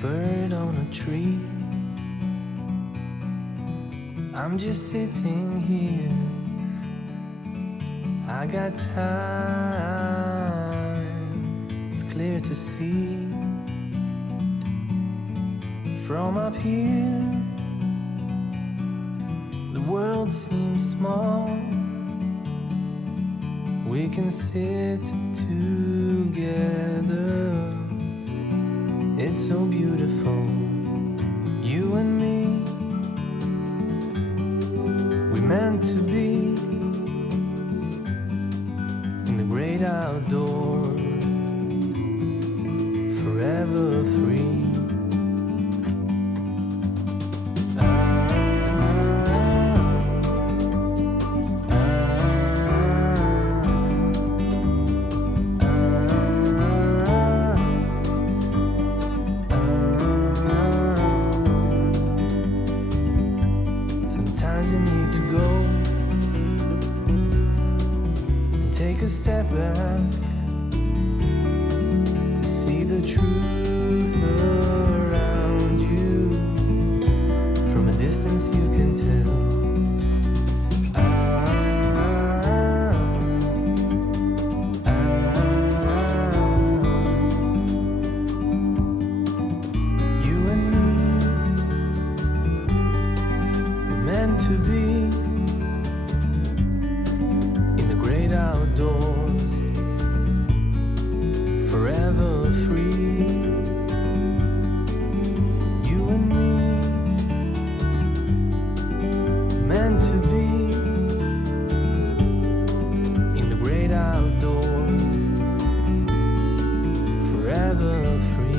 bird on a tree. I'm just sitting here. I got time. It's clear to see. From up here, the world seems small. We can sit together. It's so beautiful, you and me. We meant to be in the great outdoors, forever free. Sometimes you need to go and take a step back to see the truth around you. From a distance you can tell. You and me were meant to be in the great outdoors, forever free. You and me meant to be in the great outdoors, forever free.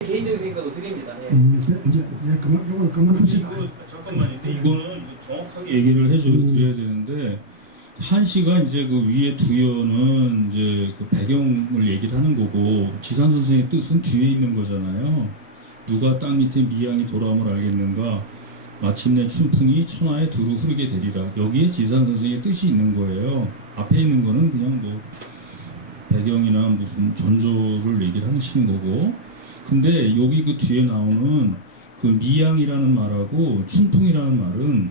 개인적인 생각은 드립니다. 예. 이제 이걸 그만합시다. 잠깐만요. 이거는 정확하게 얘기를 해드려야 되는데 한 씨가 이제 그 위에 두연은 이제 그 배경을 얘기를 하는 거고 지산 선생의 뜻은 뒤에 있는 거잖아요. 누가 땅 밑에 미양이 돌아옴을 알겠는가? 마침내 춘풍이 천하에 두루 흐르게 되리라. 여기에 지산 선생의 뜻이 있는 거예요. 앞에 있는 거는 그냥 뭐 배경이나 무슨 전조를 얘기를 하시는 거고. 근데 여기 그 뒤에 나오는 그 미양이라는 말하고 춘풍이라는 말은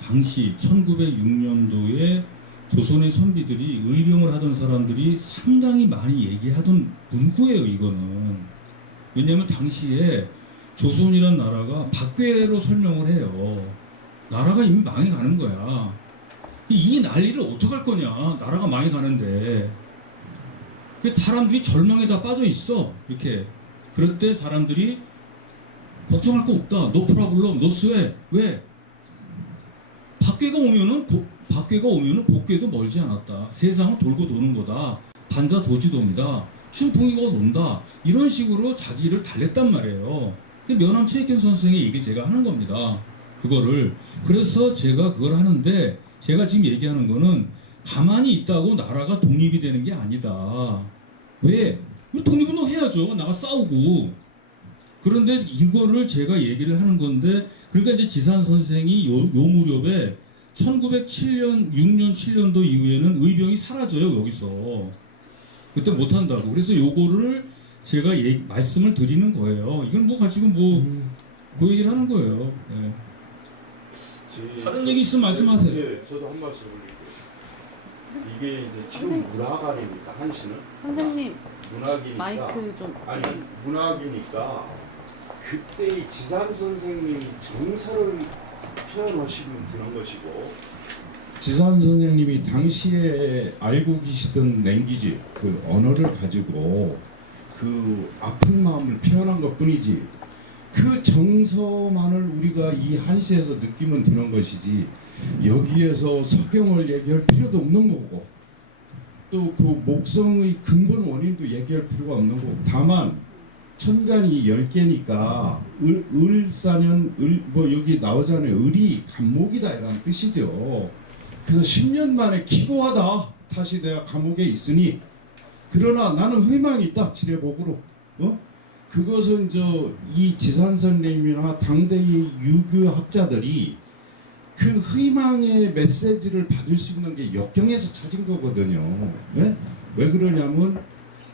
당시 1906년도에 조선의 선비들이 의병을 하던 사람들이 상당히 많이 얘기하던 문구예요, 이거는. 왜냐면 당시에 조선이란 나라가 박괴로 설명을 해요. 나라가 이미 망해가는 거야. 이 난리를 어떡할 거냐, 나라가 망해가는데. 사람들이 절망에 다 빠져 있어, 이렇게. 그럴 때 사람들이 걱정할 거 없다. 노 프라블럼, 노 스웨. 왜? 박괴가 오면은 복괴도 멀지 않았다. 세상은 돌고 도는 거다. 반자 도지동이다. 춘풍이 곧 온다. 이런 식으로 자기를 달랬단 말이에요. 면함 최익균 선생의 얘기를 제가 하는 겁니다. 그거를. 그래서 제가 그걸 하는데 제가 지금 얘기하는 거는 가만히 있다고 나라가 독립이 되는 게 아니다. 왜? 독립은 해야죠. 나가 싸우고. 그런데 이거를 제가 얘기를 하는 건데, 그러니까 이제 지산 선생이 요 무렵에 1907년, 6년, 7년도 이후에는 의병이 사라져요, 여기서. 그때 못한다고. 그래서 요거를 제가 말씀을 드리는 거예요. 이건 뭐 가지고 그 얘기를 하는 거예요. 네. 다른 얘기 있으면 말씀하세요. 네, 저도 한 말씀 올릴게요. 이게 이제 지금 문학아닙니까? 한시는? 선생님 문학이니까. 마이크 좀. 아니, 문학이니까 그때 이 지산 선생님이 정서를 표현하시면 되는 것이고, 지산 선생님이 당시에 알고 계시던 랭귀지, 그 언어를 가지고 그 아픈 마음을 표현한 것 뿐이지, 그 정서만을 우리가 이 한시에서 느끼면 되는 것이지, 여기에서 석경을 얘기할 필요도 없는 거고, 또 그 목성의 근본 원인도 얘기할 필요가 없는 거고, 다만 천간이 10개니까 을사년, 뭐 여기 나오잖아요. 을이 간목이다 이런 뜻이죠. 그래서 10년 만에 기고하다. 다시 내가 감옥에 있으니, 그러나 나는 희망이 있다. 지뢰복으로. 그것은 이 지산 선생님이나 당대의 유교학자들이 그 희망의 메시지를 받을 수 있는 게 역경에서 찾은 거거든요. 네? 왜 그러냐면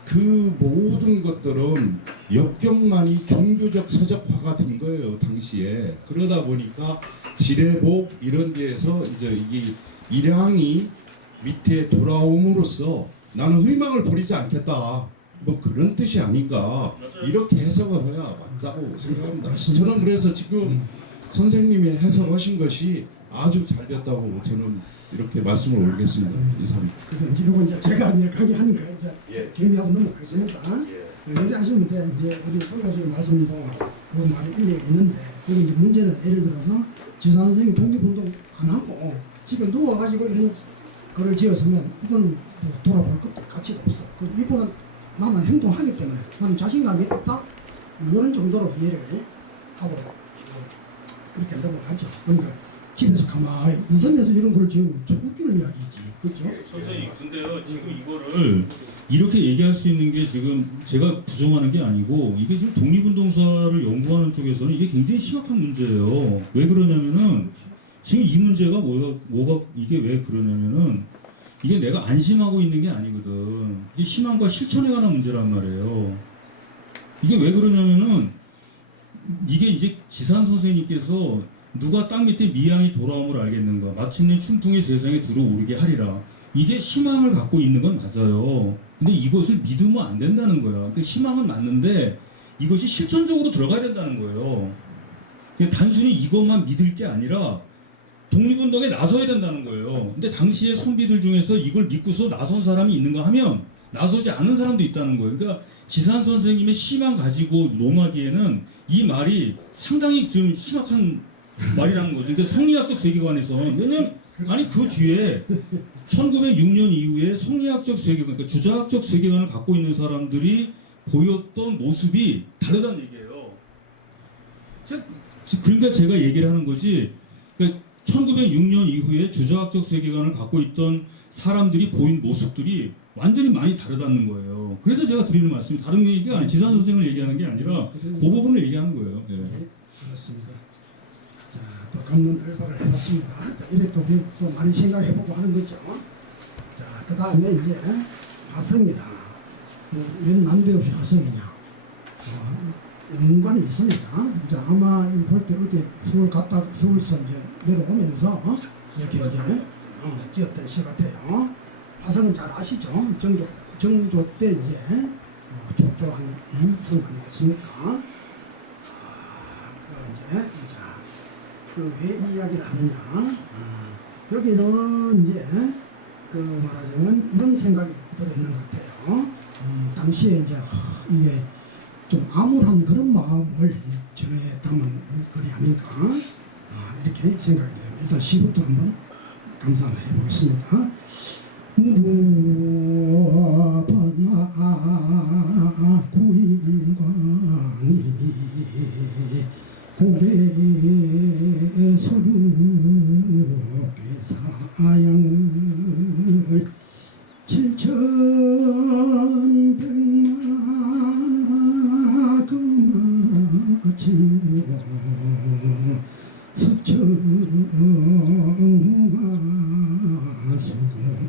그 모든 것들은 역경만이 종교적 서적화가 된 거예요, 당시에. 그러다 보니까 지뢰복 이런 데에서 이제 이게 일양이 밑에 돌아옴으로써 나는 희망을 버리지 않겠다. 뭐 그런 뜻이 아닌가. 이렇게 해석을 해야 맞다고 생각합니다. 저는 그래서 지금 선생님이 해석하신 것이 아주 잘 됐다고 저는 이렇게 말씀을 올리겠습니다. 이상. 그리고 이제 이거 이제 제가 이제 강의하니까 이제 예. 정리하고 넘어가겠습니다. 요리 하시면 돼. 이제 우리 손 교수님 말씀도 그 말이 일리가 있는데 여기 이제 문제는 예를 들어서 지사 선생이 독립운동 안 하고 집에 누워가지고 이런 거를 지었으면 이건 뭐 돌아볼 것도 가치가 없어. 이거는 나는 행동하기 때문에 나는 자신감이 있다. 이런 정도로 이해를 하고 그렇게 넘어가죠. 그러니까 집에서 가만히 이 선에서 이런 걸 지으면 좀 웃기는 이야기지. 그렇죠? 선생님, 근데요, 지금 이거를 이렇게 얘기할 수 있는 게 지금 제가 부정하는 게 아니고 이게 지금 독립운동사를 연구하는 쪽에서는 이게 굉장히 심각한 문제예요. 왜 그러냐면은 지금 이 문제가 뭐가 이게 왜 그러냐면은 이게 내가 안심하고 있는 게 아니거든. 이게 희망과 실천에 관한 문제란 말이에요. 이게 왜 그러냐면은 이게 이제 지산 선생님께서 누가 땅 밑에 미양이 돌아옴을 알겠는가 마침내 춘풍이 세상에 들어오르게 하리라. 이게 희망을 갖고 있는 건 맞아요. 근데 이것을 믿으면 안 된다는 거야. 그 희망은 맞는데 이것이 실천적으로 들어가야 된다는 거예요. 단순히 이것만 믿을 게 아니라 독립운동에 나서야 된다는 거예요. 근데 당시의 선비들 중에서 이걸 믿고서 나선 사람이 있는가 하면 나서지 않은 사람도 있다는 거예요. 그러니까 지산 선생님의 희망 가지고 농하기에는 이 말이 상당히 좀 심각한 말이라는 거죠. 그러니까 성리학적 세계관에서 왜냐면 아니 그 뒤에 1906년 이후에 성리학적 세계관, 그러니까 주자학적 세계관을 갖고 있는 사람들이 보였던 모습이 다르다는 얘기예요. 그러니까 제가 얘기를 하는 거지. 그러니까 1906년 이후에 주자학적 세계관을 갖고 있던 사람들이 보인 모습들이 완전히 많이 다르다는 거예요. 그래서 제가 드리는 말씀이 다른 얘기가 아니라 지산 선생을 얘기하는 게 아니라 그 부분을 얘기하는 거예요. 네. 네, 그렇습니다. 자, 또 감론 결과를 해봤습니다. 이래 또 많이 생각해보고 하는 거죠. 자, 그 다음에 이제 화성이다. 웬 난데없이 화성이냐. 연관이 있습니다. 이제 아마 볼 때 어디 서울서 이제 내려오면서 이렇게 이제 지었던 시 같아요. 화성은 잘 아시죠? 정조 때 이제 족조한 성 아니겠습니까? 왜 이 이야기를 하느냐? 여기는 이제 말하자면 이런 생각이 들어있는 것 같아요. 당시에 이제 이게 좀 암울한 그런 마음을 전에 담은 글이 아닐까 이렇게 생각이 돼요. 일단 시부터 한번 감상을 해보겠습니다. 무바나 구일광이 고개 소륙의 사양을 7,100마 금마치고 수청화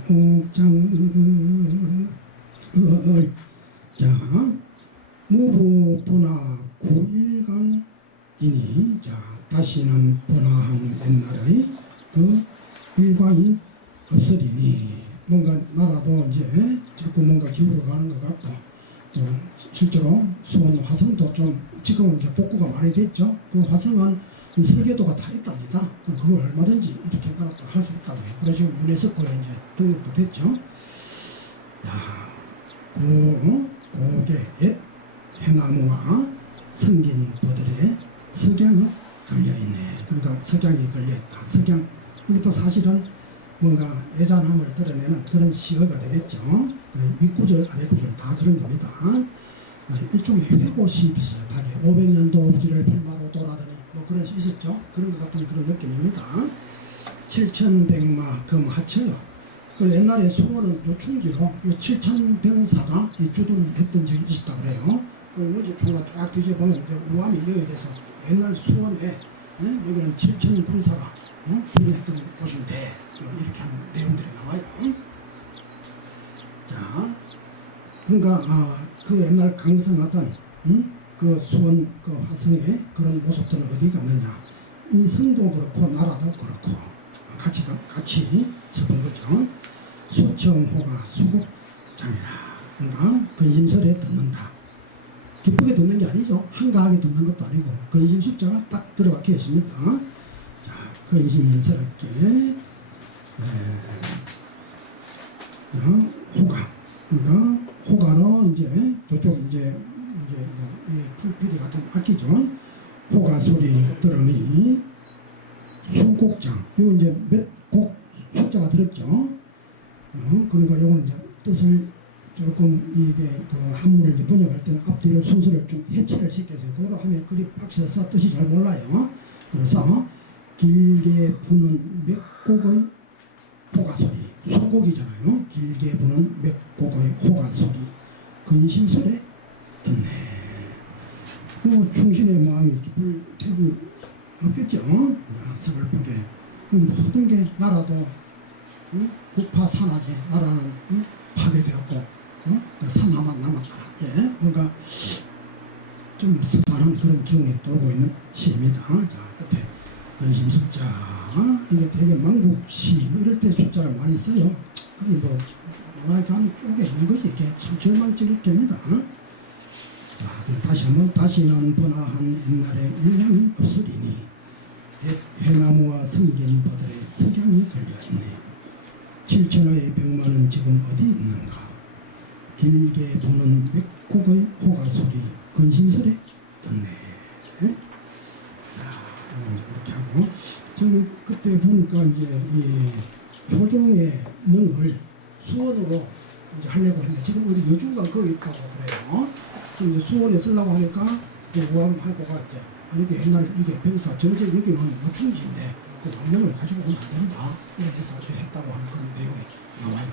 수국장을 자 무보분화 구일강이니 자 다시는 분화한 옛날의 그 일광이 없으리니 뭔가 나라도 이제 자꾸 뭔가 기울어가는 것 같고 또 실제로 수원 화성도 좀 지금은 이제 복구가 많이 됐죠. 그 화성은 설계도가 다 있답니다. 그걸 얼마든지 이렇게 깔았다 할 수 있다고요. 그래서 지금 유네스코에 이제 등록도 됐죠. 야, 고개 옛 해나무와 성진보들의 석양이 걸려있네. 그러니까 석양이 걸려있다. 석양 이것도 사실은 뭔가 애잔함을 드러내는 그런 시어가 되겠죠. 윗구절 아랫구절 다 그런 겁니다. 일종의 회고시 있어요. 500년도 없기를 필마로 돌아다니 뭐 그런 시 있었죠. 그런 것 같은 그런 느낌입니다. 7,100마 금하쳐요. 그 옛날에 소원은 요충지로 7,100사가 주둔했던 적이 있었다 그래요. 그 문제 총괄 쫙 뒤져보면 이제 우암이 여기 돼서 옛날 수원에 여기는 7천 군사가 군했던 곳인데 이렇게 하는 내용들이 나와요. 자, 그러니까 그 옛날 강성하던 그 수원 그 화성의 그런 모습들은 어디 갔느냐? 이 성도 그렇고 나라도 그렇고 같이 섞은 거죠. 수청호가 수국장이라. 그러니까 근심설에 듣는다. 기쁘게 듣는 게 아니죠. 한가하게 듣는 것도 아니고 근심 숫자가 딱 들어박혀 있습니다. 자, 근심스럽게 호가. 그러니까 호가는 이제 저쪽 이제 이 풀피리 같은 악기죠. 호가 소리 들으니 수곡장. 이거 이제 몇 곡 숫자가 들었죠. 그러니까 요건 이제 뜻을 조금 이게 그 한문을 이제 번역할 때는 앞뒤를 순서를 좀 해체를 시켜서 그대로 하면 그리 빡쳐서 뜻이 잘 몰라요. 그래서 길게 부는 몇 곡의 호가 소리, 수곡이잖아요. 길게 부는 몇 곡의 호가 소리, 근심설에 듣네. 뭐 충신의 마음이 기쁠 택이 없겠죠. 서글프게 모든 게 나라도 국파산하지 나라는 파괴되었고 그 산하만 남았다. 예, 뭔가 좀 씁쓸한 그런 기운이 돌고 있는 시입니다. 자, 끝에 근심 숫자 이게 되게 만국시 이럴 때 숫자를 많이 써요. 거의 뭐 영화에 가는 쪽에 있는 것이 이게 참 절망적일 겁니다. 자, 다시 한번 다시는 번화한 옛날의 일량이 없으리니 해나무와 성겐버들의 석양이 걸려있네. 7천하의 병만은 지금 어디 있는가? 길게 부는 몇 곡의 호가 소리 근심설에 듣네. 이렇게 하고 저기 그때 보니까 이제 이 효종의 능을 수원으로 이제 하려고 했는데 지금 어디 여중간 거기 있다고 그래요. 이제 수원에 쓰려고 하니까 우암하고 갈 때 이게 옛날 이게 병사 정제 여기는 무충지인데 그 명령을 가지고 오면 안 된다. 이래서 했다고 하는 그런 내용이 나와요.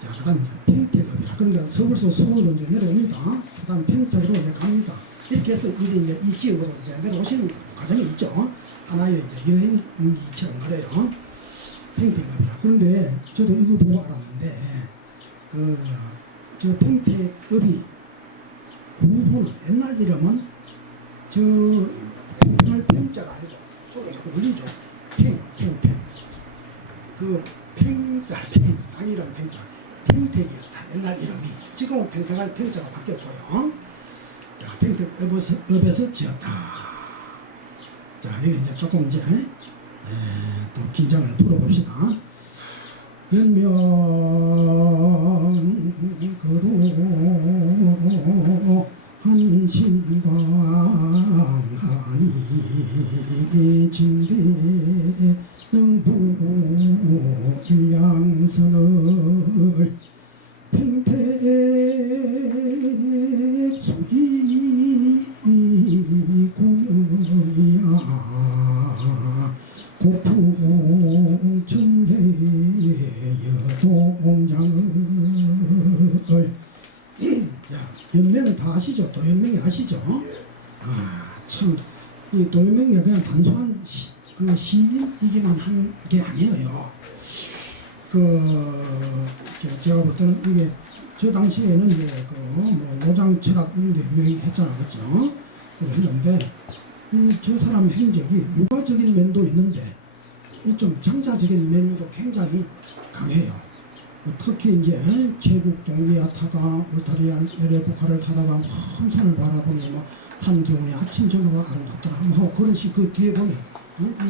자, 그 다음 평택읍이야. 그러니까 서울서 서울로 이제 내려옵니다. 그 다음 평택으로 이제 갑니다. 이렇게 해서 이제 이 지역으로 이제 내려오시는 과정이 있죠. 하나의 이제 여행기처럼 그래요. 평택읍이야. 그런데 저도 이거 보고 알았는데, 저 평택읍이 구호는 옛날 이름은 저 평평할 평자가 아니고 소리가 자꾸 울리죠. 팽. 그 평자, 당이란 평자. 평택이었다. 옛날 이름이. 지금은 평평할 평자가 바뀌었고요. 자, 평택읍에서 지었다. 자, 여기 이제 조금 이제 또 긴장을 풀어봅시다. 연명 그로 한신광하니 진대 능부 일양선을 평택 속이 공연이야 고풍 천대여 동장을 연맹을 다 아시죠? 도연맹이 아시죠? 참 이 도연맹이가 그냥 단순한 그 시인이기만 한 게 아니에요. 제가 볼 때는 이게 저 당시에는 이제 뭐 노장 철학 이런 데 유행했잖아, 그렇죠? 그걸 했는데 저 사람의 행적이 유가적인 면도 있는데 이 좀 정자적인 면도 굉장히 강해요. 특히 이제 제국 동리아타가 울타리아의 국화를 타다가 먼 산을 바라보니 뭐 산기운의 아침 저녁가 아름답더라 하고 그런 식 그 뒤에 보니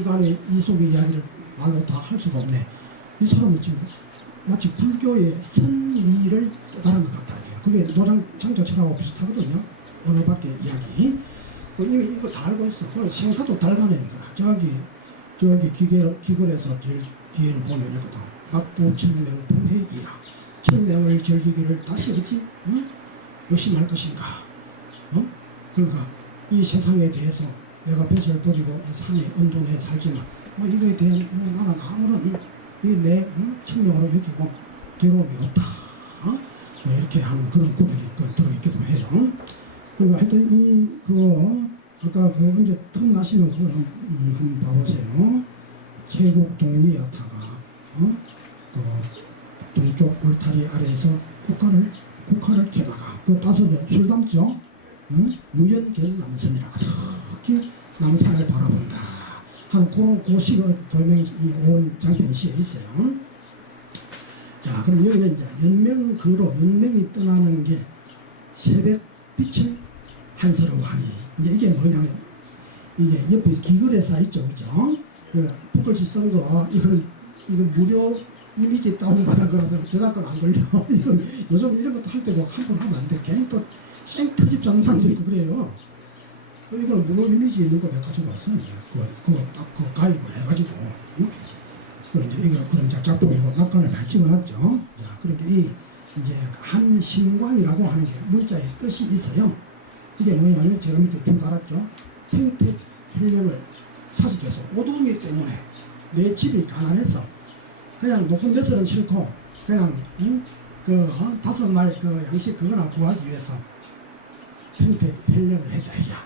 이간의 이 속의 이야기를 말로 다 할 수가 없네. 이 사람은 지금 마치 불교의 선미를 깨달은 것 같다. 그게 노장 장자철하고 비슷하거든요. 어느 밖에 이야기. 이미 이거 다 알고 있어. 그 생사도 달가낸 거라. 저기 기걸에서 제일 뒤에는 보면 이거다. 박부 천명 부회이야. 천명을 즐기기를 다시 어찌 열심히 것인가. 그러니까 이 세상에 대해서 내가 뱃을 버리고 이 산에 언돈에 살지만 이거에 대한 나는 아무런 내 천명으로 여기고 괴로움이 없다. 뭐 이렇게 하는 그런 구절이 들어있기도 해요. 그리고 하여튼 아까 이제 틈 나시면 그걸 한번 봐보세요. 최국 동리아타가 동쪽 울타리 아래에서 국화를 캐다가 그 따서서 술 담죠. 유연견 남선이라 특히 남산을 바라본다 하는 그 시가 도명이 온 장편 시에 있어요. 자, 그럼 여기는 이제 연명이 떠나는 길 새벽 빛을 한서러워하니 이제 이게 뭐냐면 이게 옆에 기글에 쌓 있죠, 그죠? 북글씨 쓴 거 이거 무료 이미지 다운받은 거라서 저작권 안 걸려. 이건 요즘 이런 것도 할 때도 한 번 하면 안 돼. 괜히 또 생터집 잡는 사람도 있고 그래요. 이건 무료 이미지 있는 거 내가 가져왔어요. 그거 딱 가입을 해가지고. 응? 그런 작품이고 낙관을 잘 찍어놨죠. 자, 그렇게 이제 한신광이라고 하는 게 문자의 뜻이 있어요. 이게 뭐냐면 제가 밑에 줄 달았죠. 평택 혈령을 사직해서 오동이 때문에 내 집이 가난해서 그냥 높은 배설은 싫고 그냥 5날 그 양식 그거나 구하기 위해서 평택 혈령을 했다 이야.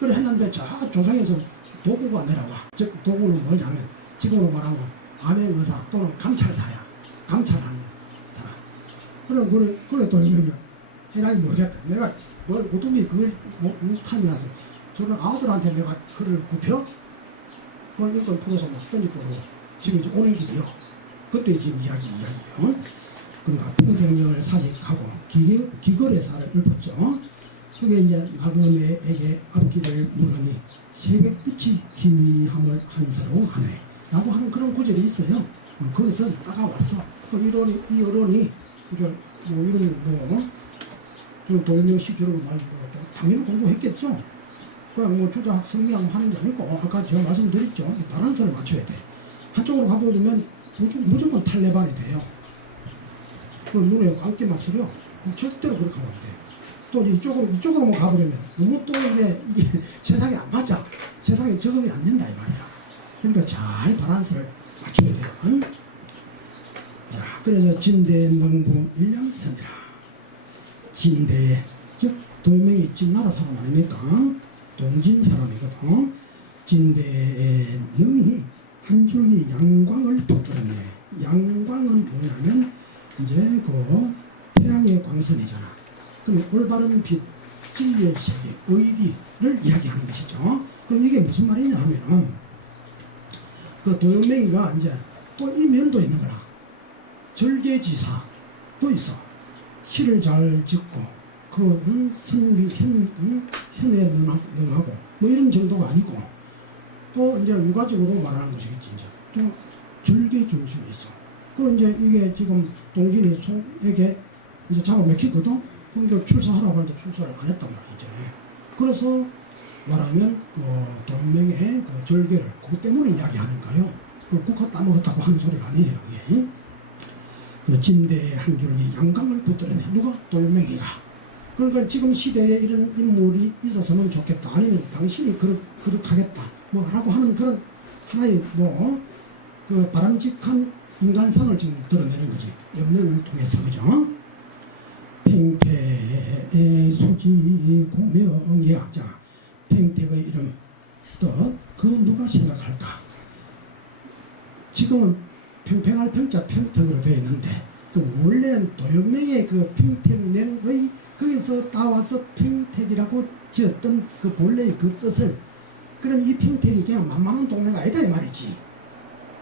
그래 했는데 저 조상에서 도구가 내려와. 즉 도구는 뭐냐면 지금으로 말하면 암행의사 또는 감찰사야. 감찰하는 사람. 그래 또 이거 해나이 뭐겠다. 내가 오동이 그걸 탐이 나서 저는 아들한테 내가 그를 굽혀 그 인권 풀어서 막 던지고 지금 이제 오는 길이요. 그때 지금 이야기예요. 그러니까 평택령을 사직하고 기거래사를 읊었죠. 그게 이제 나그네에게 앞길을 물으니 새벽빛이 희미함을 한스러워하네 라고 하는 그런 구절이 있어요. 거기서 따가왔어. 그럼 이 어론이 이제 뭐 이런 도연명식 저런 거 많이 당연히 공부했겠죠. 그냥 뭐 주작 성리학 하는 게 아니고 아까 제가 말씀드렸죠. 바란스를 맞춰야 돼. 한쪽으로 가버리면 무조건 탈레반이 돼요. 그 눈에 감기만 쓰려. 절대로 그렇게 하면 안 돼. 또 이쪽으로만 가버리면 너무 또 이게 세상에 안 맞아. 세상에 적응이 안 된다 이 말이야. 그러니까 잘 바란스를 맞춰야 돼요. 응? 자, 그래서 진대 능부 일량선이라. 진대 즉 도명이 진나라 사람 아닙니까? 동진 사람이거든. 진대의 능이 한 줄기 양광을 붙들었네. 양광은 뭐냐면 이제 그 태양의 광선이잖아. 그럼 올바른 빛, 진리의 세계, 의리를 이야기하는 것이죠. 그럼 이게 무슨 말이냐 하면은 그 도연맹이가 이제 또 이 면도 있는 거라. 절개지사도 있어. 시를 잘 짓고 그 선비 현에 능하고 뭐 이런 정도가 아니고 또 이제 유가적으로 말하는 것이겠지. 이제 또 절개 정신이 있어. 그 이제 이게 지금 동진이 소에게 이제 잡아먹혔거든. 그러니까 출사하라고 하는데 출사를 안 했단 말이죠. 그래서 말하면 그 도연명의 그 절개를 그것 때문에 이야기하는 거예요. 그 국화 따먹었다고 하는 소리가 아니에요. 이게. 그 진대의 한 줄기 양강을 붙들어내. 누가? 도연명이가. 그러니까 지금 시대에 이런 인물이 있었으면 좋겠다. 아니면 당신이 그렇게 하겠다. 뭐라고 하는 그런 하나의 그 바람직한 인간상을 지금 드러내는 거지. 염려를 통해서 그죠? 평택의 소지 고명이야. 자, 평택의 이름 뜻 그 누가 생각할까? 지금은 평평할 평자 평택으로 되어 있는데 그 원래는 도연명의 그 평택령의 거기서 따와서 평택이라고 지었던 그 본래의 그 뜻을 그럼 이 평택이 그냥 만만한 동네가 아니다 이 말이지.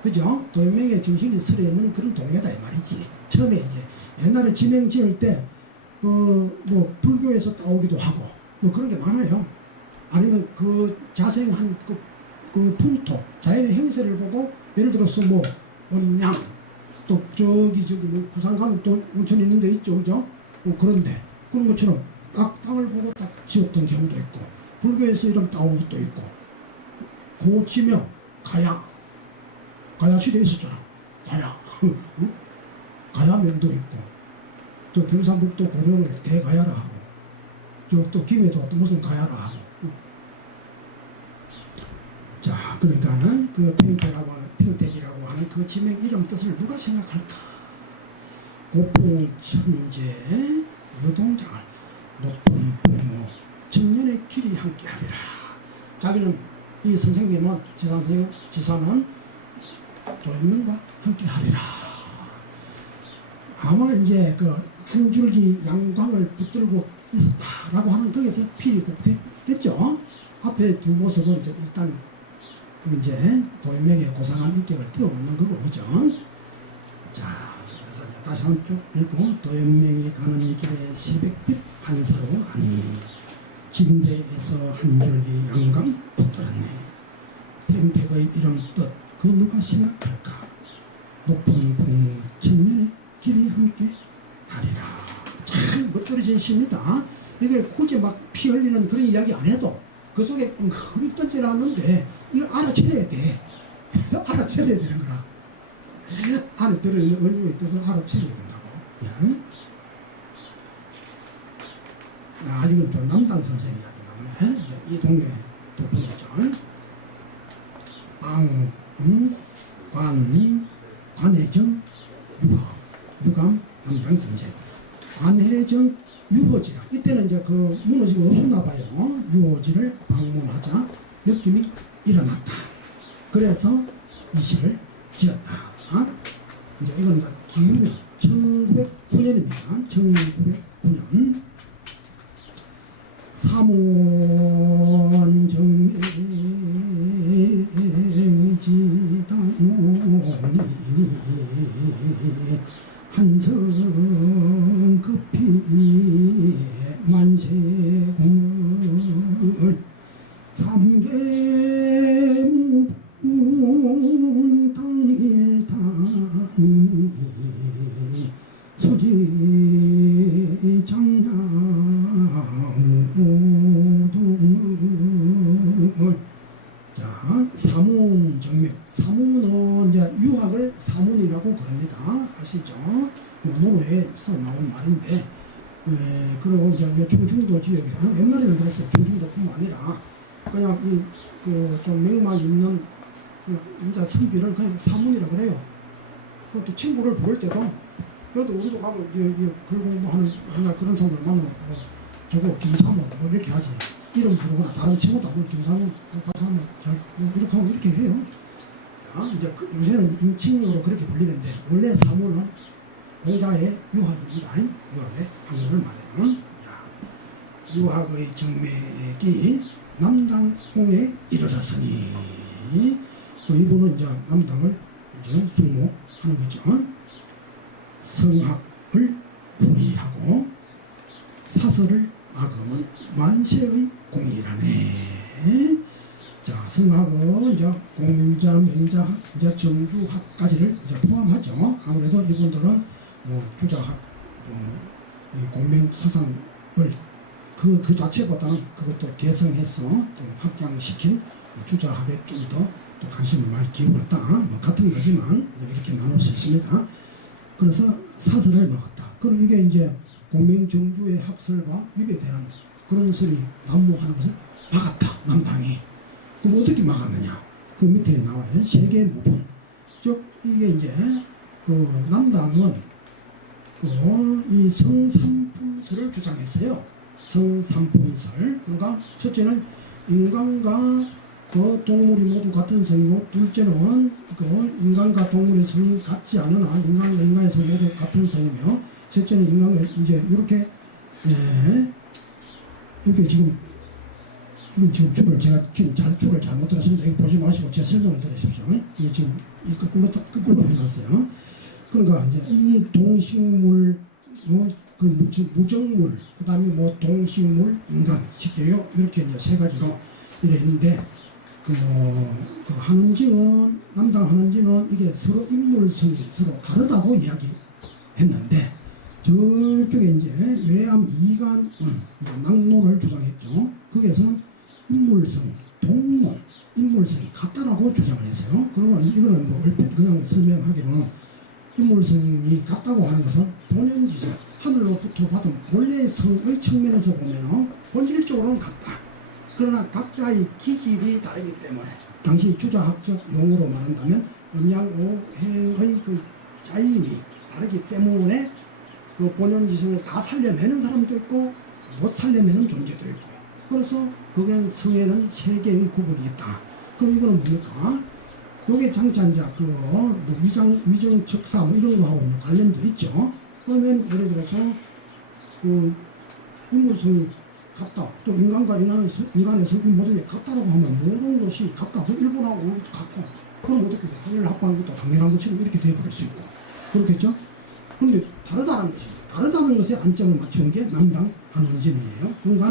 그죠? 도연명의 정신이 서려있는 그런 동네다 이 말이지. 처음에 이제 옛날에 지명 지을 때 뭐 불교에서 따오기도 하고 뭐 그런 게 많아요. 아니면 그 자생한 그 풍토 자연의 행세를 보고 예를 들어서 뭐 온양 또 저기 뭐 부산 가면 또 온천 있는 데 있죠, 그죠? 그런데 그런 것처럼 딱 땅을 보고 딱 지었던 경우도 있고 불교에서 이름 따온 것도 있고 고지명 가야 시대에 있었잖아. 가야면도 있고 또 경상북도 고령을 대가야라 하고 또 김해도 또 무슨 가야라 하고 자 그러니까 그 평택이라고 하는 그 지명 이름 뜻을 누가 생각할까? 오풍 천재 여동장을 높은 부모 청년의 길이 함께하리라. 자기는 이 선생님은 지산 선생님 지사는 도현명과 함께하리라. 아마 이제 그 한 줄기 양광을 붙들고 있었다라고 하는 거기서 필이 곡했겠죠. 앞에 두 모습은 이제 일단 그 이제 도현명의 고상한 인격을 띄워놓는 거고, 그죠? 자, 그래서 이제 다시 한 번 쭉 읽고, 도현명이 가는 길에 새벽빛 한서로하니 진대에서 한 줄기 양광 붙들었네. 팽백의 이름 뜻 그 누가 생각할까? 높은 풍무 천년의 길이 함께 하리라. 참 멋들어진 시입니다. 이게 굳이 막 피 흘리는 그런 이야기 안 해도 그 속에 흔히 던져놨는데 이거 알아채려야 돼. 알아채려야 되는 거라. 안에 들어있는 원흉의 뜻을 알아채려야 된다고. 야, 이건 좀 남당 선생 이야기 나오네. 이 동네 덕분이죠. 관해정 유감 남당 선생. 관해정 유호지라. 이때는 이제 그 무너지고 없었나 봐요. 유호지를 방문하자 느낌이 일어났다. 그래서 이 시를 지었다. 이제 이건 기유년 1909년입니다. 1909년 삼원정매지당원이 한성급히 만세공을 삼계무분 당일단이 소지장야우동을. 자, 사문정명. 사문은 이제 유학을 사문이라고 그럽니다. 아시죠? 논어에서 나온 말인데, 그리고 이제 충청도 지역에 옛날에는 그랬어요. 충청도뿐만 아니라 그냥 이 그 좀 맥락 있는 이제 성비를 그냥 사문이라 그래요. 또 친구를 부를 때도 그래도 우리도 가고 글 공부하는 옛날 그런 사람들 만나면 저거 김사문 뭐 이렇게 하지. 이름 부르거나 다른 친구도 하고 김사문, 박사문 이렇게 하고 이렇게 해요. 이제 요새는 인칭으로 그렇게 불리는데 원래 사문은 공자의 유학입니다. 유학의 한글을 말해요. 유학의 정맥이 남당홍에 이르렀으니 이분은 이제 남당을 이제 숙모하는 거죠. 성학을 부의하고 사설을 막으면 만세의 공이라네. 자, 성학은 이제 공자, 명자학, 이제 정주학까지를 이제 포함하죠. 아무래도 이분들은 뭐 주자학, 이 공명 사상을 그 자체보다는 그것도 개성해서 또 확장시킨 주자학에 좀 더 또 관심을 많이 기울였다. 뭐 같은 거지만 이렇게 나눌 수 있습니다. 그래서 사설을 막았다. 그리고 이게 이제 공명 정주의 학설과 위배되는 그런 소리 난무하는 것을 막았다. 남당이. 그럼 어떻게 막았느냐? 그 밑에 나와요. 세계무분. 즉 이게 이제 그 남당은 이 성삼품설을 주장했어요. 성삼품설. 그러니까 첫째는 인간과 그 동물이 모두 같은 성이고, 둘째는 그 인간과 동물의 성이 같지 않으나 인간과 인간의 성 모두 같은 성이며, 셋째는 인간과 이제 이렇게 이렇게 지금 줄을 제가 지금 줄을 잘못 들었습니다. 이거 보지 마시고 제 설명을 들으십시오. 이게 지금 거꾸로 해놨어요. 그러니까 이제 이 동식물, 그 무정물, 그다음에 뭐 동식물, 인간, 쉽게요. 이렇게 이제 세 가지로 이래 있는데, 그 한은징은 남당 한은징은 이게 서로 인물성이 서로 다르다고 이야기했는데, 저쪽에 이제 외암 이간은 낙론을 주장했죠. 거기에서는 인물성, 동론, 인물성이 같다라고 주장을 했어요. 그러면 이거는 뭐 얼핏 그냥 설명하기로는 인물성이 같다고 하는 것은 본연지성, 하늘로부터 받은 본래의 성의 측면에서 보면 본질적으로는 같다. 그러나 각자의 기질이 다르기 때문에, 당시 주자학적 용어로 말한다면 음양오행의 그 자인이 다르기 때문에 그 본연지성을 다 살려내는 사람도 있고 못 살려내는 존재도 있고 그래서 그게 성에는 세 개의 구분이 있다. 그럼 이거는 뭡니까? 요게 장차 이제 뭐 위정척사 뭐 이런 거하고 관련도 있죠. 그러면 예를 들어서 그 인물성이 같다. 또 인간과 인간의 성이 모든 게 같다라고 하면 모든 것이 같다. 그 일본하고 같고 그럼 어떻게 돼? 하늘 합방이 또 당연한 것처럼 이렇게 돼버릴 수 있고 그렇겠죠? 그런데 다르다는 것이 다르다는 것에 안점을 맞추는 게 남당 한원진이에요. 그러니까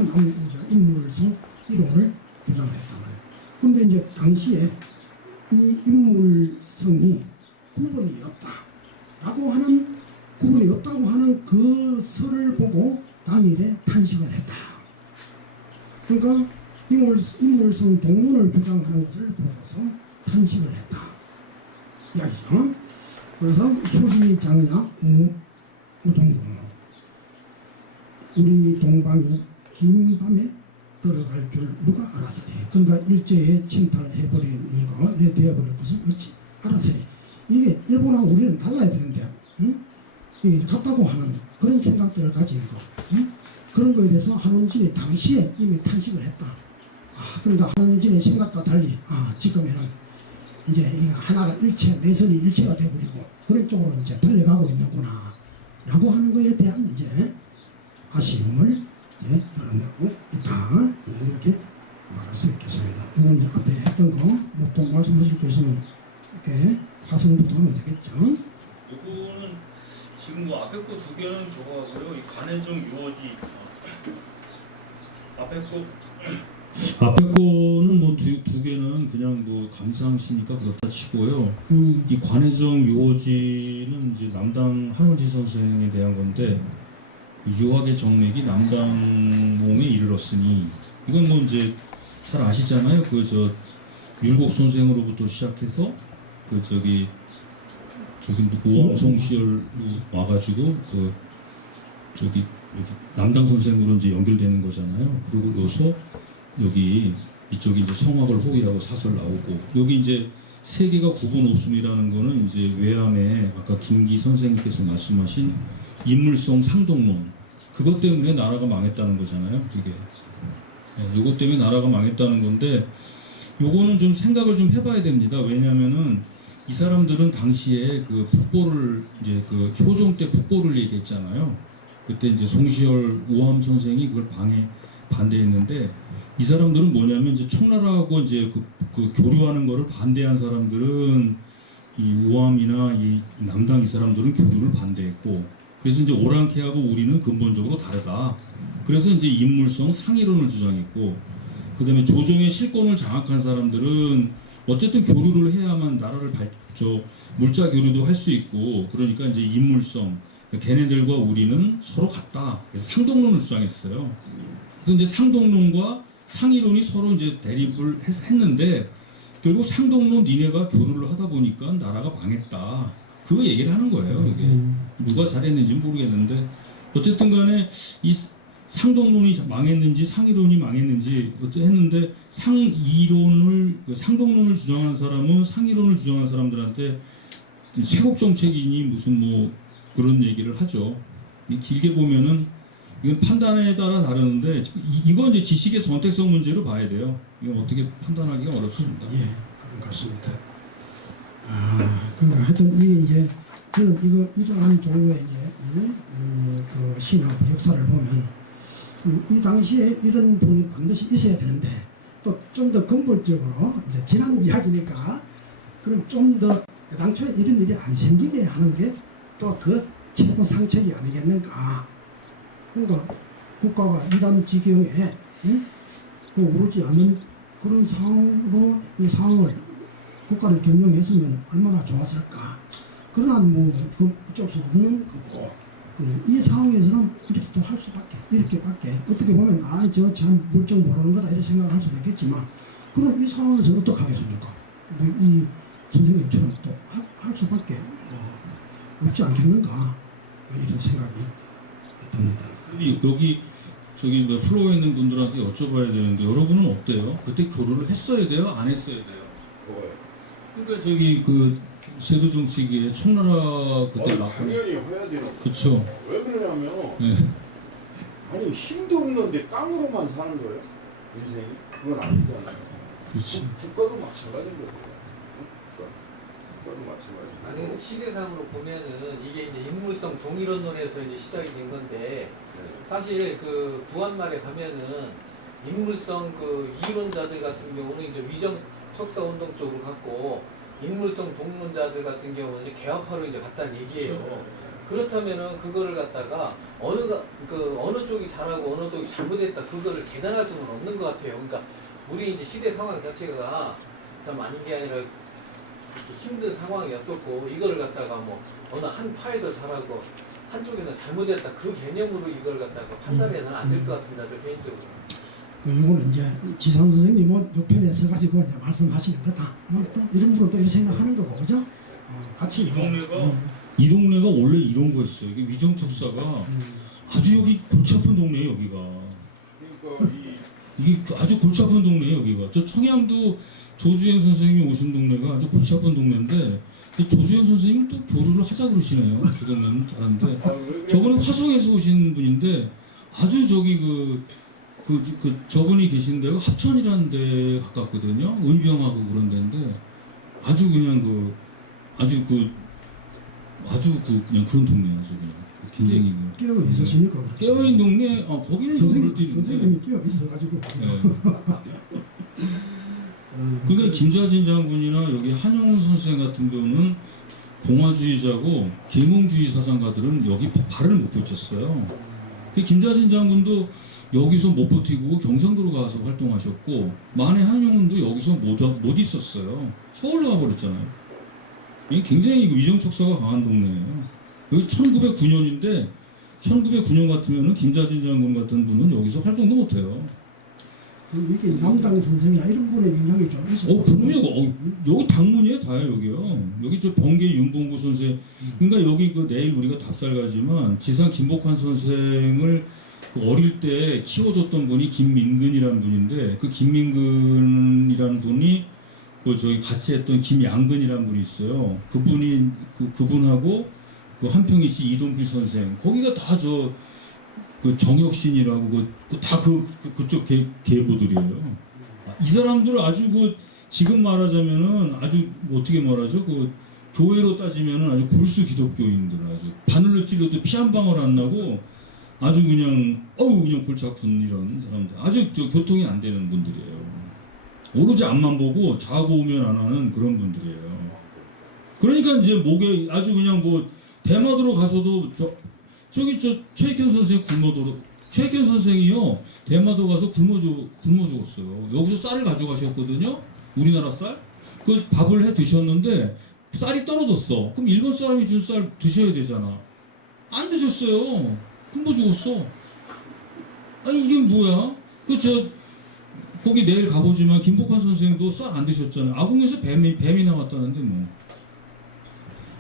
인물성 이론을 주장을 했단 말이에요. 그런데 이제 당시에 이 인물성이 구분이 없다라고 하는 구분이 없다고 하는 그 설을 보고 당일에 탄식을 했다. 그러니까 인물성 동론을 주장하는 것을 보고서 탄식을 했다. 이야기죠. 그래서 수지장야 우동공 우리 동방이 긴 밤에 들어갈 줄 누가 알았으리. 그러니까 일제에 침탈해버리는 거 이래 되어버릴 것을 어찌 알았으리. 이게 일본하고 우리는 달라야 되는데 응? 이게 같다고 하는 그런 생각들을 가진 거 응? 그런 거에 대해서 한원진이 당시에 이미 탄식을 했다. 그러니까 한원진의 생각과 달리 지금에는 이제 이 하나가 내선이 일체가 돼버리고 그런 쪽으로 이제 달려가고 있는구나 라고 하는 거에 대한 이제 아쉬움을 드러내고 있다. 이렇게 말할 수 있겠습니다. 이건 이제 앞에 했던 거, 뭐 또 말씀하실 거 있으면 이렇게 화성부터 하면 되겠죠. 이거는 지금 뭐 앞에 거 두 개는 저거고요. 이 관해종 유어지 앞에 거는 뭐 두 개는 그냥 뭐 감상시니까 그렇다 치고요. 이 관해종 유어지는 이제 남당 한원진 선생에 대한 건데 유학의 정맥이 남당몽에 이르렀으니 이건 뭐 이제 잘 아시잖아요. 그 저 율곡 선생으로부터 시작해서 그 저기 오왕송 시열로 와가지고 그 저기 여기 남당 선생으로 이제 연결되는 거잖아요. 그리고 여기서 여기 이쪽이 이제 성악을 호위하고 사설 나오고 여기 이제 세 개가 구분 없음이라는 거는 이제 외암에 아까 김기 선생님께서 말씀하신 인물성 상동론 그것 때문에 나라가 망했다는 거잖아요. 그게 이것 때문에 나라가 망했다는 건데 요거는 좀 생각을 좀 해봐야 됩니다. 왜냐하면은 이 사람들은 당시에 그 북보를 이제 그 효종 때 북보를 얘기했잖아요. 그때 이제 송시열 우암 선생이 그걸 반대했는데 이 사람들은 뭐냐면 이제 청나라하고 이제 그 교류하는 거를 반대한 사람들은 이 우암이나 이 남당 이 사람들은 교류를 반대했고 그래서 이제 오랑캐하고 우리는 근본적으로 다르다. 그래서 이제 인물성 상이론을 주장했고 그다음에 조정의 실권을 장악한 사람들은 어쨌든 교류를 해야만 나라를 물자 교류도 할 수 있고 그러니까 이제 인물성 걔네들과 우리는 서로 같다. 그래서 상동론을 주장했어요. 그래서 이제 상동론과 상이론이 서로 이제 대립을 했는데 결국 상동론 니네가 교류를 하다 보니까 나라가 망했다. 그 얘기를 하는 거예요. 이게 누가 잘했는지는 모르겠는데 어쨌든 간에 이 상동론이 망했는지 상이론이 망했는지 했는데 상동론을 주장하는 사람은 상이론을 주장하는 사람들한테 세국 정책이니 무슨 뭐 그런 얘기를 하죠. 길게 보면은 이건 판단에 따라 다르는데 이건 이제 지식의 선택성 문제로 봐야 돼요. 이건 어떻게 판단하기가 어렵습니다. 예, 그런 것 같습니다. 그러니까 하여튼 이게 이제 저는 이러한 종류의 이제 그 신학 역사를 보면 이 당시에 이런 분이 반드시 있어야 되는데 또 좀 더 근본적으로 이제 지난 이야기니까 그럼 좀 더 당초에 이런 일이 안 생기게 하는 게 또 그 최고 상책이 아니겠는가. 그러니까 국가가 이런 지경에 그 오르지 않는 그런 상황으로 이 상황을 국가를 경영했으면 얼마나 좋았을까. 그러나 뭐 그건 어쩔 수 없는 거고 이 상황에서는 이렇게 또 할 수밖에 이렇게밖에 어떻게 보면 저 참 물정 모르는 거다 이렇게 생각할 수도 있겠지만 그럼 이 상황에서 어떻게 하겠습니까? 뭐 이 선생님처럼 또 할 수밖에 없지 않겠는가 이런 생각이 듭니다. 여기 저기 뭐 플로어에 있는 분들한테 여쭤봐야 되는데 여러분은 어때요? 그때 교류를 했어야 돼요? 안 했어야 돼요? 그러니까 저기 그 세도 정치기에 청나라 그때 막 당연히 해야 되는 거예요. 그쵸. 왜 그러냐면 예. 아니 힘도 없는데 깡으로만 사는 거예요? 인생이? 그건 아니잖아요. 그렇지. 국가도 마찬가지인 거예요. 국가도 마찬가지. 아니 시대상으로 보면은 이게 이제 인물성 동일원론에서 이제 시작이 된 건데 사실 그 구한말에 가면은 인물성 그 이론자들 같은 경우는 이제 위정 척사 운동 쪽으로 갔고 인물성 동론자들 같은 경우는 이제 개화파로 이제 갔다는 얘기예요. 그렇다면은 그거를 갖다가 어느 쪽이 잘하고 어느 쪽이 잘못했다 그거를 재단할 수는 없는 것 같아요. 그러니까 우리 이제 시대 상황 자체가 참 아닌 게 아니라 힘든 상황이었었고 이거를 갖다가 뭐 어느 한 파에서 잘하고 한쪽에는 잘못했다 그 개념으로 이걸 갖다가 판단해서는 안 될 것 같습니다. 저 개인적으로. 이거는 이제 지상 선생님은 요 편에 서가지고 이제 말씀하시는 거다. 뭐또 이런 분은 또 이렇게 생각하는 거고, 그죠? 같이 이 이 동네가 원래 이런 거였어요. 이게 위정척사가 아주 여기 골치 아픈 동네예요. 여기가. 그러니까 이게 아주 골치 아픈 동네예요. 여기가. 저 청양도 조주행 선생님이 오신 동네가 아주 골치 아픈 동네인데 조주행 선생님은 또 교류를 하자 그러시네요. 그 동네는 잘하는데 저분은 화성에서 오신 분인데 아주 저기 저분이 계신 데가 합천이라는 데 가깝거든요. 의병하고 그런 데인데 아주 그냥 그냥 그런 동네야. 저 그냥 굉장히 깨어 있으시니까 그렇죠. 깨어있는 동네. 거기는 좀 그럴 때 있는데. 선생님이 깨어 있어가지고. 네. 그러니까 김좌진 장군이나 여기 한용운 선생 같은 경우는 공화주의자고 계몽주의 사상가들은 여기 발을 못 붙였어요. 그 김좌진 장군도 여기서 못 버티고 경상도로 가서 활동하셨고 만해 한용운도 여기서 못 있었어요. 서울로 가버렸잖아요. 이게 굉장히 위정척사가 강한 동네예요. 여기 1909년인데 1909년 같으면은 김좌진 장군 같은 분은 여기서 활동도 못해요. 이게 남당 선생이나 이런 분의 영향이 좀 있어요. 그럼요. 여기 당문이에요, 다요, 여기요. 여기 저 번개 윤봉구 선생. 그러니까 여기 내일 우리가 답살 가지만 지상 김복환 선생을 어릴 때 키워줬던 분이 김민근이라는 분인데 그 김민근이라는 분이 저희 같이 했던 김양근이라는 분이 있어요. 그분이 그분하고 그 한평희 씨 이동필 선생 거기가 다 그 정혁신이라고 다 그쪽 계보들이에요. 이 사람들 아주 지금 말하자면은 아주 어떻게 말하죠? 교회로 따지면은 아주 골수 기독교인들 아주 바늘로 찔러도 피 한 방울 안 나고 아주 그냥 그냥 골치 아픈 이런 사람들 아주 교통이 안 되는 분들이에요. 오로지 앞만 보고 좌고 우면 안 하는 그런 분들이에요. 그러니까 이제 목에 아주 그냥 대마도로 가서도 저기 최익현 선생 최익현 선생이요 대마도 가서 굶어 죽었어요. 여기서 쌀을 가져가셨거든요. 우리나라 쌀. 그 밥을 해 드셨는데 쌀이 떨어졌어. 그럼 일본 사람이 준 쌀 드셔야 되잖아. 안 드셨어요. 굶어 죽었어. 아니 이게 뭐야? 거기 내일 가보지만 김복환 선생도 쌀 안 드셨잖아요. 아궁에서 뱀이 나왔다는데 뭐.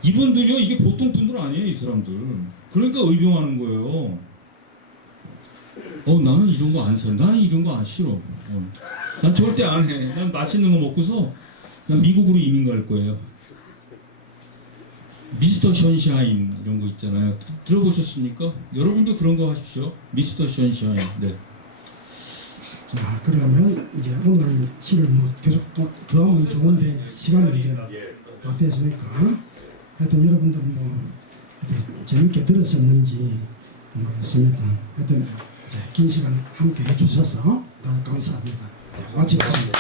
이분들이요 이게 보통 분들 아니에요 이 사람들. 그러니까 의병하는 거예요. 나는 이런 거 안 사. 나는 이런 거 안 싫어. 난 절대 안 해. 난 맛있는 거 먹고서 난 미국으로 이민 갈 거예요. 미스터 션샤인 이런 거 있잖아요. 들어보셨습니까? 여러분도 그런 거 하십시오. 미스터 션샤인. 네. 자, 그러면 이제 오늘 시를 계속 더 하면 좋은데 시간이 이제 다 됐으니까 하여튼 여러분들 재밌게 들으셨는지 모르겠습니다. 하여튼 긴 시간 함께 해주셔서 너무 감사합니다. 마치겠습니다.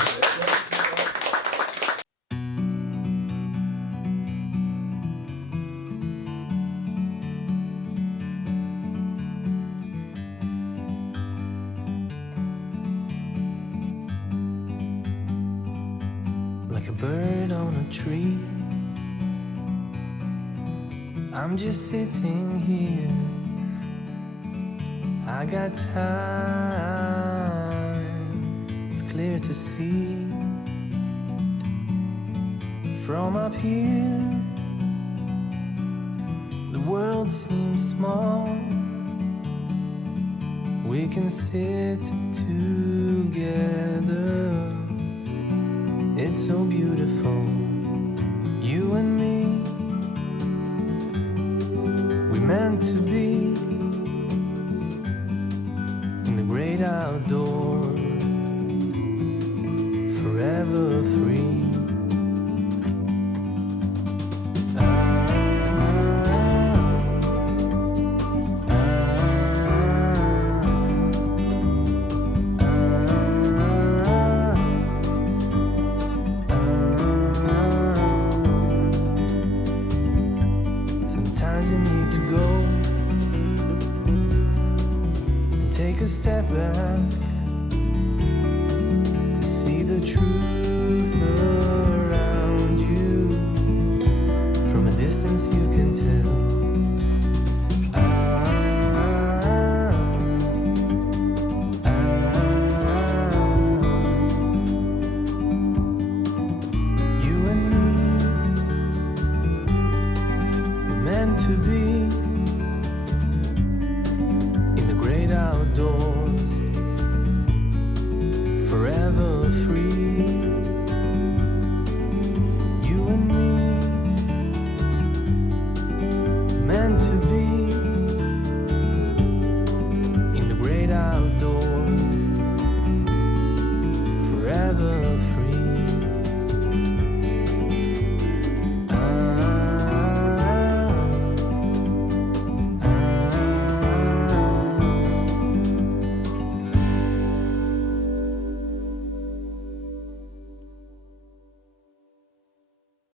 Like a bird on a tree, I'm just sitting here. I got time, it's clear to see. From up here, the world seems small. We can sit together. It's so beautiful, you and me. great outdoors, forever free. Sometimes you need to go and take a step back to see the truth around you. From a distance you can tell